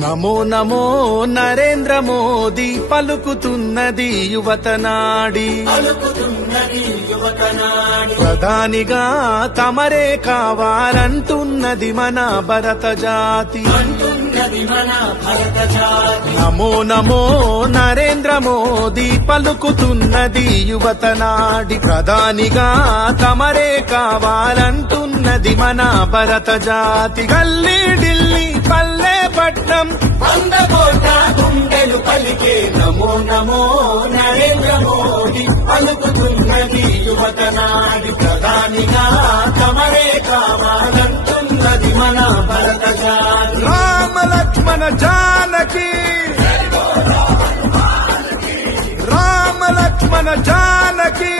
నమో నమో నరేంద్ర మోదీ పలుకుతున్నది యువతనాడి ప్రధానిగా తమరే కావాలంటున్నది మన భరత జాతి. నమో నమో నరేంద్ర మోదీ పలుకుతున్నది యువతనాడి ప్రధానిగా తమరే కావాలంటున్నది మన భరత జాతి. గల్లీ ఢిల్లీ పల్లె పట్నం 100 కోట్ల గుండెలు పలికే నమో నమో నరేంద్ర మోదీ పలుకుతున్నది యువతనాడి ప్రధానిగా తమరే కావాలంటున్నది మన భరత జాతి. రామ లక్ష్మణ జానకి రామ లక్ష్మణ జానకి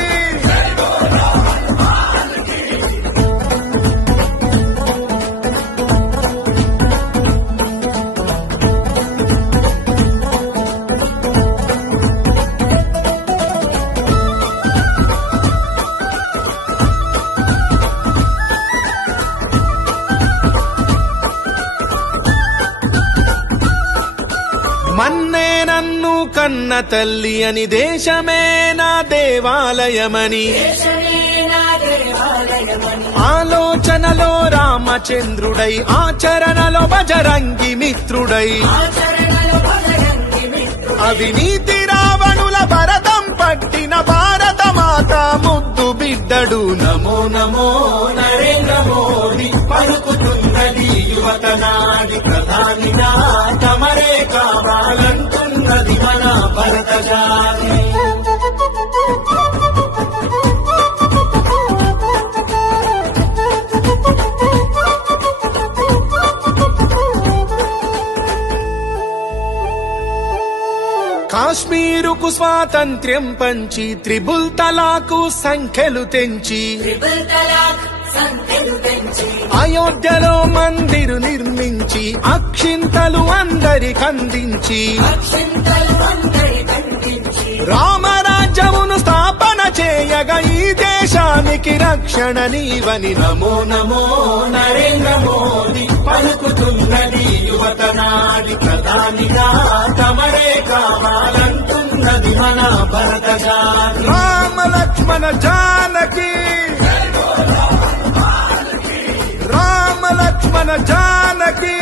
మన్నే నన్ను కన్న తల్లి అని దేశమే నా దేవాలయమని ఆలోచనలో రామచంద్రుడై ఆచరణలో బజరంగి మిత్రుడై అవినీతి రావణుల భరతం పట్టిన భారత మాత ముద్దు బిడ్డడు. నమో నమో నరేంద్ర మోదీ పలుకుతున్నది యువతనాడి ప్రధానిగా తమరే కావాలంటున్నది మన భరత జాతి. కాశ్మీరుకు స్వాతంత్ర్యం పంచి త్రిబుల్ తలాకు సంఖ్యలు తెంచి అయోధ్యలో మందిరు నిర్మించి అక్షింతలు అందరికందించి రామరాజ్యమును స్థాపన చేయగా ఈ దేశానికి రక్షణ నీవని. నమో నమో నరేంద్ర మోదీ పలుకుతున్నది యువతనాడి ప్రధానిగా తమరే కావాలంటున్నది మన భరత జాతి. రామ లక్ష్మణ జానకి రామ లక్ష్మణ జానకి